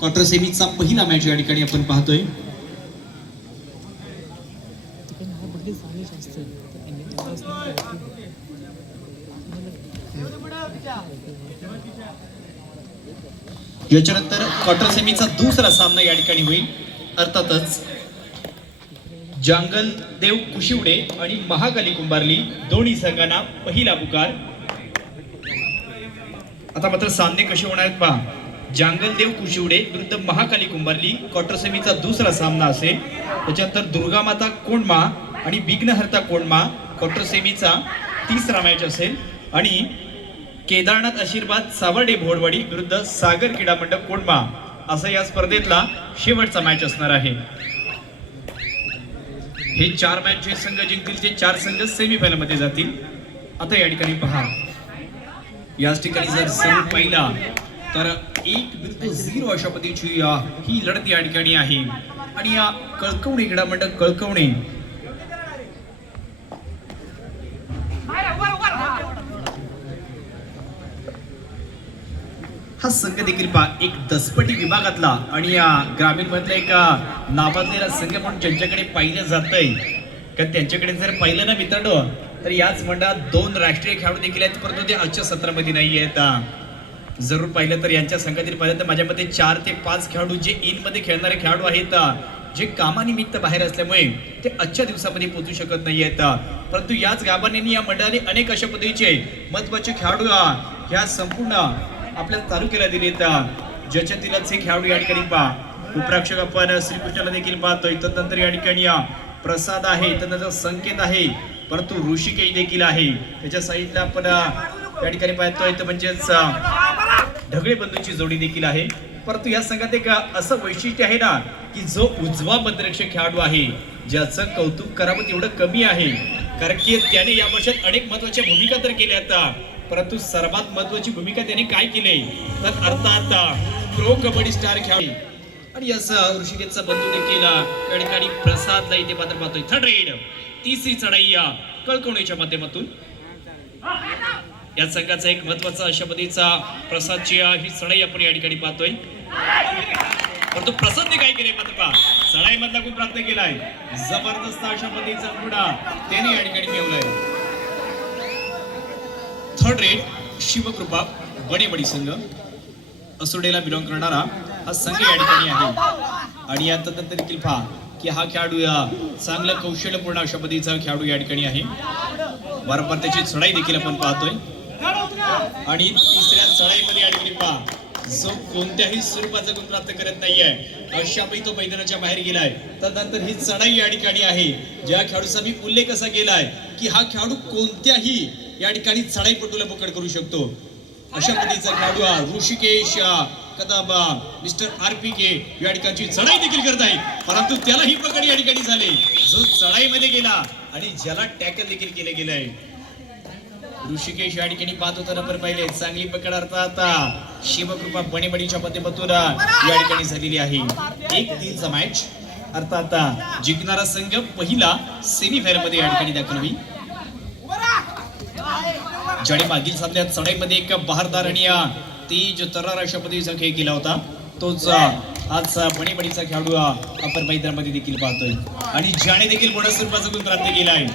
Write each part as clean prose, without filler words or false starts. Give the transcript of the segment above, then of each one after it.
Quarter सेमीचा पहिला match या ठिकाणी आपण पाहतोय. याच्यानंतर क्वार्टर सेमीचा दुसरा सामना या ठिकाणी होईल. अर्थातच जांगल देव कुशिवडे आणि महाकाली कुंभारली दोन्ही संघांना पहिला पुकार. आता मात्र सामने कसे होणार आहेत पहा. जांगल देव कुशिवडे विरुद्ध महाकाली कुंभारली क्वार्टर सेमीचा दुसरा सामना असेल. त्याच्यानंतर दुर्गामाता कोंडमा आणि विघ्नहर्ता कोंडमा क्वार्टर सेमीचा तिसरा मॅच असेल. आणि केदारनाथ आशीर्वाद सावर्डे भोडवाडी विरुद्ध सागर क्रीडा मंडळ कोंडमा असा या स्पर्धेतला शेवटचा मॅच असणार आहे. हे 4 मॅच जे संघ जिंकतील ते 4 संघ सेमीफायनल मध्ये जातील. आता या ठिकाणी पहा, याच ठिकाणी जर संघ पाहिला तर 1-0 अशा पद्धतीची ही लढत या ठिकाणी आहे. आणि या कळकवणे क्रीडा मंडळ कळकवणे हा संघ देखील पहा एक दसपटी विभागातला आणि या ग्रामीण मधला एक नावाजलेला संघ म्हणून ज्यांच्याकडे पाहिलं जातंय. कारण त्यांच्याकडे जर पाहिलं ना मित्रांनो तर याच मंडळात 2 राष्ट्रीय खेळाडू देखील आहेत, परंतु ते आजच्या सत्रामध्ये नाही आहेत. जरूर पाहिलं तर यांच्या संघातील पाहिलं तर माझ्या मते 4 ते 5 खेळाडू जे इन मध्ये खेळणारे खेळाडू आहेत, जे कामानिमित्त बाहेर असल्यामुळे ते आजच्या दिवसामध्ये पोहोचू शकत नाही आहेत. परंतु याच गाभाऱ्यांनी या मंडळाने अनेक अशा पद्धतीचे महत्वाचे खेळाडू ह्या संपूर्ण आपल्या तालुक्याला दिलेत, ज्याच्यातीलच हे खेळाडू या ठिकाणी पहा. उपराक्षक आपण श्रीकृष्णाला देखील पाहतोय. तदनंतर या ठिकाणी प्रसाद आहे, तदनंतर संकेत आहे, परंतु ऋषिकेश देखील आहे. त्याच्या साईडला आपण या ठिकाणी पाहतोय तर म्हणजेच ढगळे बंधूंची जोडी देखील आहे. परंतु या संघात एक असं वैशिष्ट्य आहे ना की जो उजवा बंदरक्षक खेळाडू आहे ज्याचं कौतुक करावं तेवढं कमी आहे. कारण की त्याने या वर्षात अनेक महत्वाच्या भूमिका तर केल्या, परंतु सर्वात महत्वाची भूमिका त्याने काय केली तर अर्थात प्रो कबड्डी स्टार खेळाडू आणि असं ऋषिकेशचा बंधू देखील या ठिकाणी प्रसादला इथे पात्र पाहतोय. थर्ड रेड तिसरी चढाई कळकवणीच्या माध्यमातून या संघाचा एक महत्वाचा अशा पद्धतीचा प्रसादची ही चढाई आपण या ठिकाणी पाहतोय. परंतु प्रसादने काय केले मात्र पहा, चढाई मधला गुण प्राप्त केलाय. जबरदस्त अशा पद्धतीचा गुणा त्याने या ठिकाणी मिळवलाय. थर्ड रेड शिवकृपा बडेबडी संघ असोडेला बिलॉंग करणारा हा संघ या ठिकाणी आहे. आणि यानंतर देखील पहा की हा खेळाडू चांगलं कौशल्यपूर्ण अशा पद्धतीचा खेळाडू या ठिकाणी आहे. वारंवार त्याची चढाई देखील आपण पाहतोय. आणि तिसऱ्या चढाईमध्ये या ठिकाणी पहा जो कोणत्याही स्वरूपाचा गुण प्राप्त करत नाहीये अशापैकी तो मैदानाच्या बाहेर गेलाय. त्यानंतर ही चढाई या ठिकाणी आहे ज्या खेळाडूचा मी उल्लेख असा केलाय की हा खेळाडू कोणत्याही या ठिकाणी चढाईपटूला पकड करू शकतो. अशा पद्धतीचा खेळाडू ऋषिकेश कदम मिस्टर RPK या ठिकाणची चढाई देखील करत आहे, परंतु त्याला ही पकड या ठिकाणी झाली जो चढाईमध्ये गेला आणि ज्याला टॅकल देखील केले गेलंय. ऋषिकेश या ठिकाणी पाहत होताना पण पाहिले चांगली पकड अर्थात शिवकृपा बणेबडीच्या माध्यमातून या ठिकाणी झालेली आहे. 1-3चा मॅच अर्थात जिंकणारा संघ पहिला सेमीफायनल मध्ये या ठिकाणी दाखल होईल. ज्याने मागील सामन्यात चढाईमध्ये एक बहारदार आणि तेज तरार अशा पद्धतीचा खेळ केला होता तोच आज बणेबडीचा खेळाडू आपण मैदानामध्ये देखील पाहतोय. आणि ज्याने देखील मोठ्या स्वरूपाचा गुण प्राप्त केला आहे.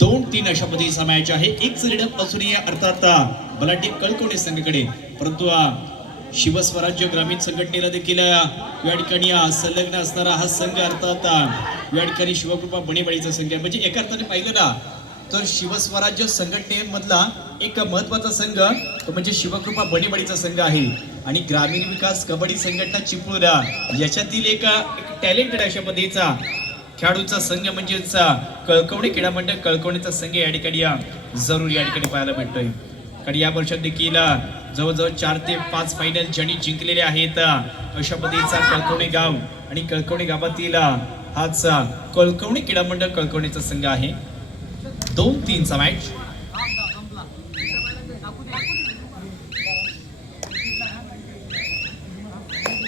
2-3 अशा पद्धतीचा मॅच आहे. एक लीडअप असून अर्थात बलाढ्य कळकवणे संघाकडे, परंतु शिवस्वराज्य ग्रामीण संघटनेला देखील या ठिकाणी संलग्न असणारा हा संघ अर्थात या ठिकाणी शिवकृपा बणेबडीचा संघ आहे. म्हणजे एका अर्थाने पाहिलं ना तर शिवस्वराज्य संघटनेमधला एक महत्वाचा संघ तो म्हणजे शिवकृपा बणेबडीचा संघ आहे. आणि ग्रामीण विकास कबड्डी संघटना चिपळूण याच्यातील एक टॅलेंटेड अशा पद्धतीचा खेळाडूचा संघ म्हणजेच कळकवणे क्रीडा मंडळ कळकवणेचा संघ या ठिकाणी जरूर या ठिकाणी पाहायला भेटतोय. कारण या वर्षात देखील जवळजवळ 4 ते 5 फायनल ज्यांनी जिंकलेले आहेत अशा पद्धतीचा कळकवणे गाव आणि कळकवणे गावातील हाच कळकवणे क्रीडा मंडळ कळकवणेचा संघ आहे. 2-3चा मॅच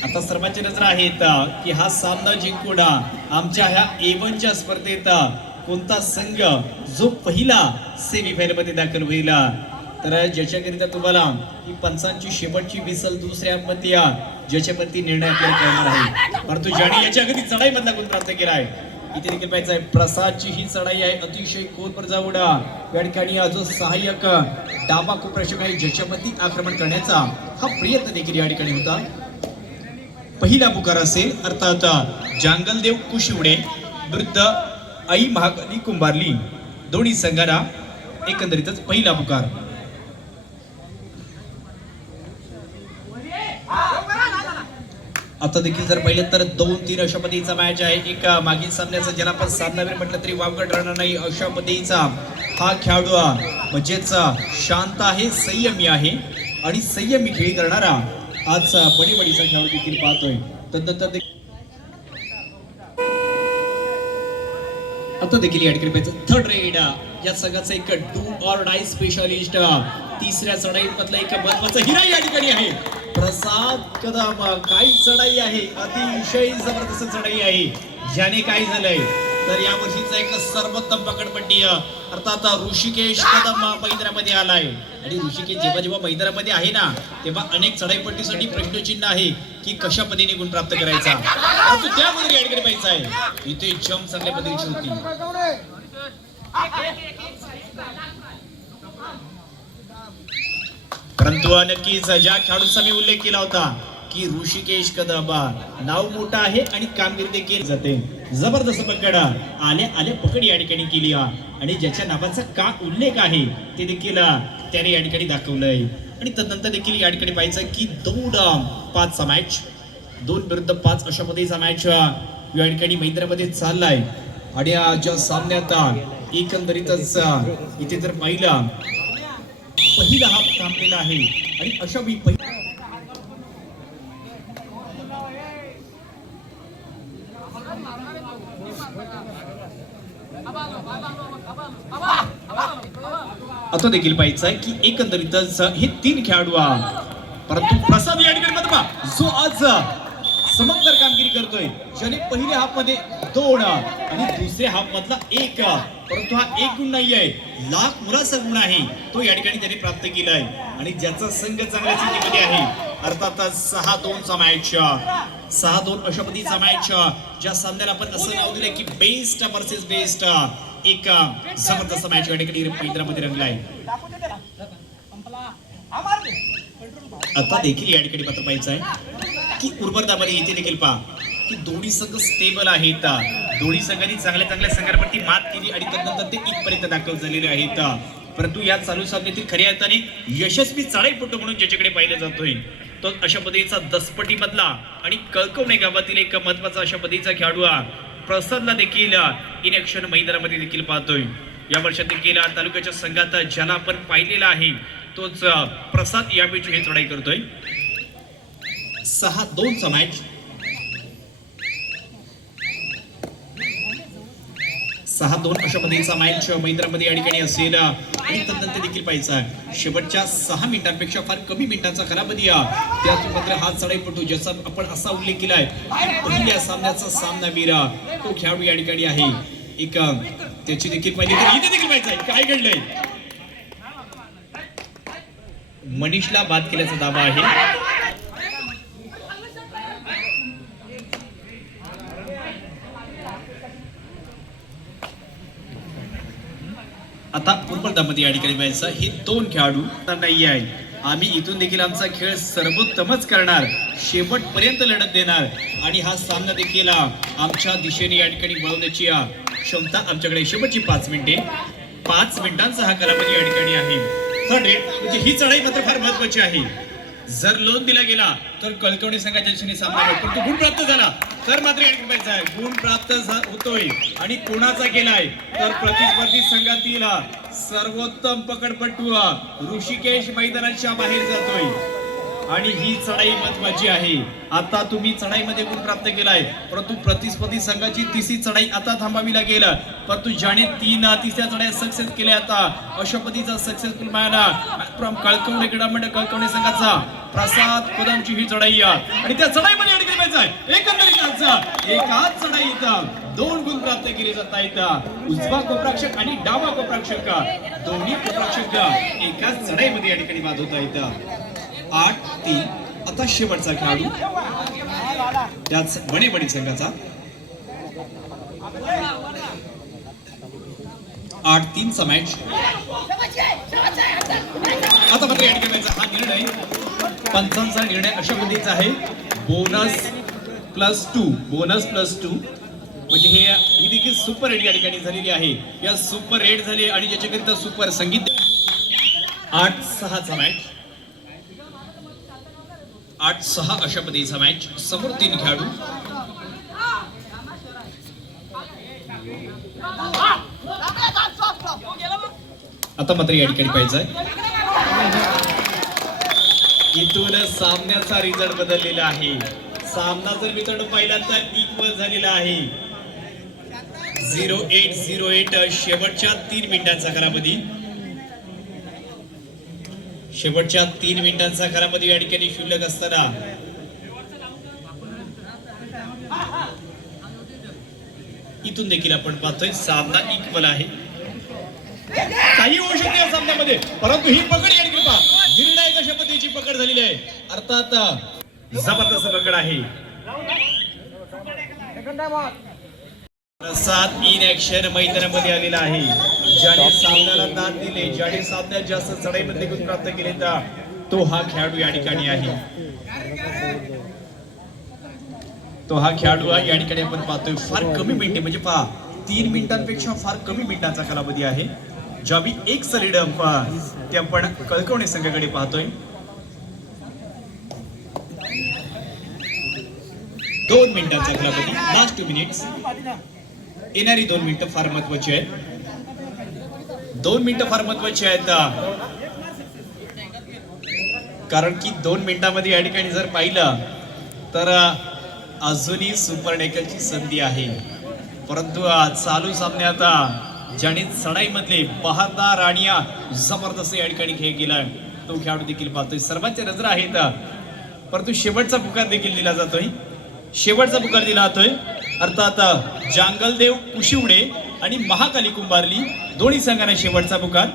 आता सर्वांची नजर आहेत की हा सामना जिंकून आमच्या ह्या A1च्या स्पर्धेत कोणता संघ जो पहिला सेमीफायनल मध्ये दाखल होईल तर ज्याच्याकरिता तुम्हाला ही पंचांची शेवटची विसल दुसऱ्या मध्ये या ज्याच्यावरती निर्णय आपल्याला करणार आहे. परंतु ज्याने याच्या अगदी चढाई मधला गुण प्राप्त केला आहे इथे देखील पाहायचं आहे. प्रसादची ही चढाई आहे अतिशय खोलवर जाऊन या ठिकाणी जो सहाय्यक डावा कुप्रक्षक आहे ज्याच्यावरती आक्रमण करण्याचा हा प्रयत्न देखील या ठिकाणी होता. पहिला पुकार असेल अर्थात जांगलदेव कुशिवडे विरुद्ध आई महाकाली कुंभारली दोन्ही संघाला एकंदरीतच पहिला पुकार. आता देखील जर पाहिलं तर 2-3 अशा पद्धतीचा मॅच आहे. एक मागील सामन्याचा ज्याला आपण सामनावीर म्हटलं तरी वावगट राहणार नाही अशा पद्धतीचा हा खेळाडू म्हणजेच शांत आहे, संयमी आहे आणि संयमी खेळी करणारा आज बडीबडीचा खेळाडू देखील पाहतोय. तदनंतर आता देखील या ठिकाणी पाहिजे थर्ड रेड या संघाचा एक डू ऑर डाय स्पेशालिस्ट तिसऱ्या चढाईमधला एक महत्वाचा हिरा या ठिकाणी आहे प्रसाद कदम. काय चढाई आहे, अतिशय जबरदस्त चढाई आहे. ज्याने काय झालंय तर या वर्षीचा एक सर्वोत्तम पकडपट्टी अर्थात ऋषिकेश कदम मैदानामध्ये आलाय. आणि ऋषिकेश जेव्हा जेव्हा मैदानामध्ये आहे ना तेव्हा अनेक चढाईपट्टीसाठी प्रश्नचिन्ह आहे की कशा पद्धतीने गुण प्राप्त करायचा. परंतु त्यामध्ये या ठिकाणी पाहिजे आहे इथे जम चांगल्या पद्धतीची होती. परंतु नक्कीच ज्या खेळाडूंचा मी उल्लेख केला होता की ऋषिकेश कदम नाव मोठा आहे आणि कामगिरी देखील जाते. जबरदस्त पकड आल्या आल्या पकड या ठिकाणी केली आणि ज्याच्या नावाचा का उल्लेख आहे ते देखील त्याने या ठिकाणी दाखवलंय. आणि तदनंतर देखील या ठिकाणी पाहायचं की 2-5 मॅच 2-5 अशा पद्धतीचा मॅच या ठिकाणी मैदानामध्ये चाललाय. आणि ज्या सामन्यात एकंदरीतच इथे जर पाहिला पहिला हाफ थांबलेला आहे आणि अशा आता देखील पाहायचं आहे की एकंदरीतच हे 3 खेळाडू परंतु प्रसाद या ठिकाणी जो आज चमकदार कामगिरी करतोय ज्याने पहिल्या हाफ मध्ये 2 आणि दुसऱ्या हाफ मधला 1 परंतु हा 1 गुण नाही आहे लाख मुलाचा गुण आहे तो या ठिकाणी त्याने प्राप्त केलाय. आणि ज्याचा संघ चांगल्या स्थितीमध्ये आहे अर्थात 6-2चा मॅच 6-2 अशा पद्धतीचा मॅच ज्या सामन्याला आपण असं नाव दिलंय की बेस्ट वर्सेस बेस्ट एक जबरदस्त मॅच या ठिकाणी मैदानामध्ये रंगलाय. आता देखील या ठिकाणी मात्र पाहायचं आहे की उर्वरतामध्ये इथे देखील पहा की दोन्ही संघ स्टेबल आहेत. दोन्ही संघांनी चांगल्या चांगल्या संघांवरती मात केली आणि त्यानंतर ते इथपर्यंत दाखल झालेले आहेत. परंतु या चालू सामन्यातील खऱ्या अर्थाने यशस्वी चढाईपटू म्हणून ज्याच्याकडे पाहिलं जातोय तो अशा पद्धतीचा दसपटी मधला आणि कळकवणे गावातील एक महत्वाचा अशा पद्धतीचा खेळाडू प्रसादला देखील इनॅक्शन मैदानामध्ये देखील पाहतोय. या वर्षात देखील तालुक्याच्या संघात ज्याला आपण पाहिलेला आहे तोच प्रसाद यावेळी हे चढाई करतोय. 6-2चा मॅच 6-2 अशा पद्धतीचा मॅच मैदानामध्ये या ठिकाणी असेल. आणि तदनंतर देखील पाहायचा शेवटच्या 6 मिनिटांपेक्षा फार कमी मिनिटांचा कालावधी त्यातून मात्र हा चढाईपटू ज्याचा आपण असा उल्लेख केलाय पहिल्या सामन्याचा सामनावीर तो खेळाडू या ठिकाणी आहे. एक त्याची देखील पाहिजे तर इथे देखील पाहायचं काय घडलंय मनीषला बाद केल्याचा दावा आहे. आता उर्वरतामध्ये या ठिकाणी पाहायचं हे 2 खेळाडू नाही आहे. आम्ही इथून देखील आमचा खेळ सर्वोत्तमच करणार शेवटपर्यंत लढत देणार आणि हा सामना देखील आमच्या दिशेने या ठिकाणी वळवण्याची क्षमता आमच्याकडे. शेवटची 5 मिनिटे 5 मिनिटांचा हा कालावधी या ठिकाणी आहे. म्हणजे ही चढाई मात्र फार महत्वाची आहे. जर लोन दिला गेला तर कळकवणे संघाच्या दिशेने सामना होईल परंतु गुण प्राप्त झाला तर मात्र या ठिकाणी पाहायचं आहे गुण प्राप्त होतोय आणि कोणाचा केलाय तर प्रतिस्पर्धी संघातील सर्वोत्तम पकडपटू ऋषिकेश मैदानाच्या बाहेर जातोय. आणि ही चढाई महत्वाची आहे. आता तुम्ही चढाईमध्ये गुण प्राप्त केलाय परंतु प्रतिस्पर्धी संघाची तिसरी चढाई आता थांबावी लागेल. परंतु ज्याने 3 तिसऱ्या चढाई सक्सेस केल्या आता अशा पद्धतीचा सक्सेसफुल फ्रॉम कळकवणे क्रीडा मंडळ कळकवणे संघाचा प्रसाद कदमची ही चढाई आणि त्या चढाईमध्ये एकंदरीत एकाच चढाईत 2 गुण प्राप्त केले जात आहेत. उजवा कोपराक्षक आणि डावा कोपराक्षक दोन्ही कोपराक्षक एकाच चढाईमध्ये या ठिकाणी बाद होत आहेत. 8-3. आता शेवटचा खेळाडू त्याच बडे संघाचा 8-3 चा मॅच. आता मात्र या ठिकाणी हा निर्णय पंचांचा निर्णय अशा पद्धतीचा आहे. बोनस+2 म्हणजे ही देखील सुपर रेड या ठिकाणी झालेली आहे. या सुपर रेड झाली आणि ज्याच्याकरिता सुपर संगीत. 8-6 चा मॅच. 8-6 अशा पद्धतीचा मॅच. समोर 3 खेळाडू. आता मात्र या ठिकाणी पाहिजे इथून सामन्याचा रिझल्ट बदललेला आहे. सामना जर मित्रांनो पाहिला तर इक्वल झालेला आहे. 0-8 शेवटच्या 3 मिनिटांचा कालावधी. शेवटच्या 3 मिनिटांचा कालावधी या ठिकाणी शिल्लक असताना इथून देखील आपण पाहतोय सामना इक्वल आहे. काही होऊ शकते या सामन्यामध्ये, परंतु ही पकड या ठिकाणी पहा निर्णायक अशा पद्धतीची पकड झालेली आहे. अर्थात जबरदस्त पकड आहे. प्रसाद इन ऍक्शन मैदानामध्ये आलेला आहे. ज्याने सामन्याला दाद दिले, ज्याने सामन्यात जास्त चढाईमध्ये गुण प्राप्त केले तो हा खेळाडू या ठिकाणी आहे. तो हा खेळाडू या ठिकाणी आपण पाहतोय फार कमी मिनिटे म्हणजे पहा 3 मिनिटांपेक्षा फार कमी मिनिटांचा कालावधी आहे. ज्यावी एक सलीड ते आपण कळकवणे संघाकडे पाहतोय. 2 मिनिटांचा कालावधी. Last 2 minutes. येणारी 2 मिनिटं फार महत्वाची आहेत. 2 मिनिटं फार महत्वाची आहेत कारण की 2 मिनिटांमध्ये या ठिकाणी जर पाहिलं तर अजूनही सुपर डेकरची संधी आहे. परंतु चालू सामन्यात ज्याने चढाईमधले बहारदार आणि जबरदस्त या ठिकाणी खेळ केला तो खेळाडू देखील पाहतोय. सर्वांच्या नजरा आहेत, परंतु शेवटचा पुकार देखील दिला जातोय. शेवटचा पुकार दिला जातोय अर्थात जांगलदेव कुशिवडे आणि महाकाली कुंभारली दोन्ही संघांना शेवटचा पुकार.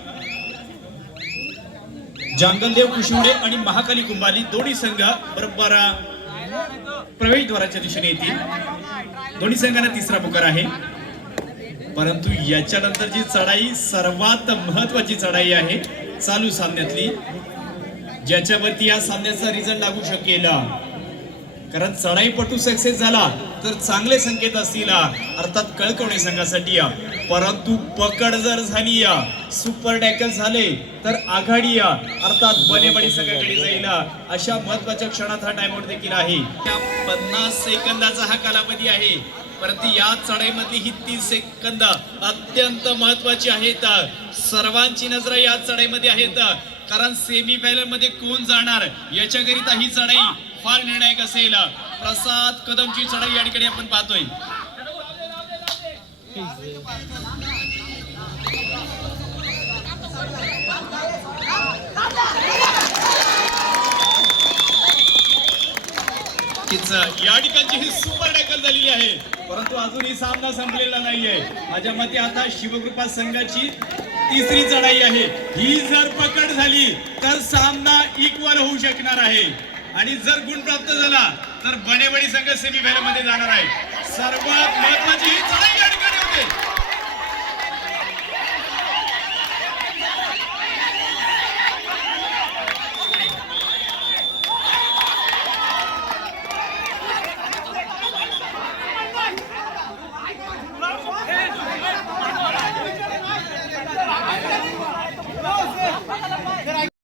जांगलदेव कुशिवडे आणि महाकाली कुंभारली दोन्ही संघ बरोबर प्रवेशद्वाराच्या दिशेने येतील. दोन्ही संघांना तिसरा पुकार आहे. परंतु याच्यानंतरची चढाई सर्वात महत्वाची चढाई आहे चालू सामन्यातली, ज्याच्यावरती या सामन्याचा रिझल्ट लागू शकेल. कारण चढाईपटू सक्सेस झाला तर चांगले संकेत असतील अर्थात कळकवणे संघासाठी. परंतु पकड जर झाली, सुपर टॅकल झाले तर आघाडी अर्थात बनेवाडी संघाकडे जाईल. अशा महत्वाच्या क्षणात हा टाइमआउट देखील आहे. 50 सेकंदाचा हा कालावधी आहे. परंतु या चढाईमधली ही 30 सेकंद अत्यंत महत्वाची आहेत. सर्वांची नजर या चढाईमध्ये आहेत कारण सेमी फायनल मध्ये कोण जाणार याच्याकरिता ही चढाई फार निर्णायक असेल. प्रसाद कदमची चढाई या ठिकाणी आपण पाहतोय. या ठिकाणची ही सुपर टॅकल झालेली आहे. परंतु अजूनही सामना संपलेला नाहीये. माझ्या मते आता शिवकृपा संघाची तिसरी चढाई आहे. ही जर पकड झाली तर सामना इक्वल होऊ शकणार आहे आणि जर गुण प्राप्त झाला तर बनेवाडी संघ सेमीफायनल मध्ये जाणार आहे. सर्वात महत्वाची ही चढाई या ठिकाणी होते.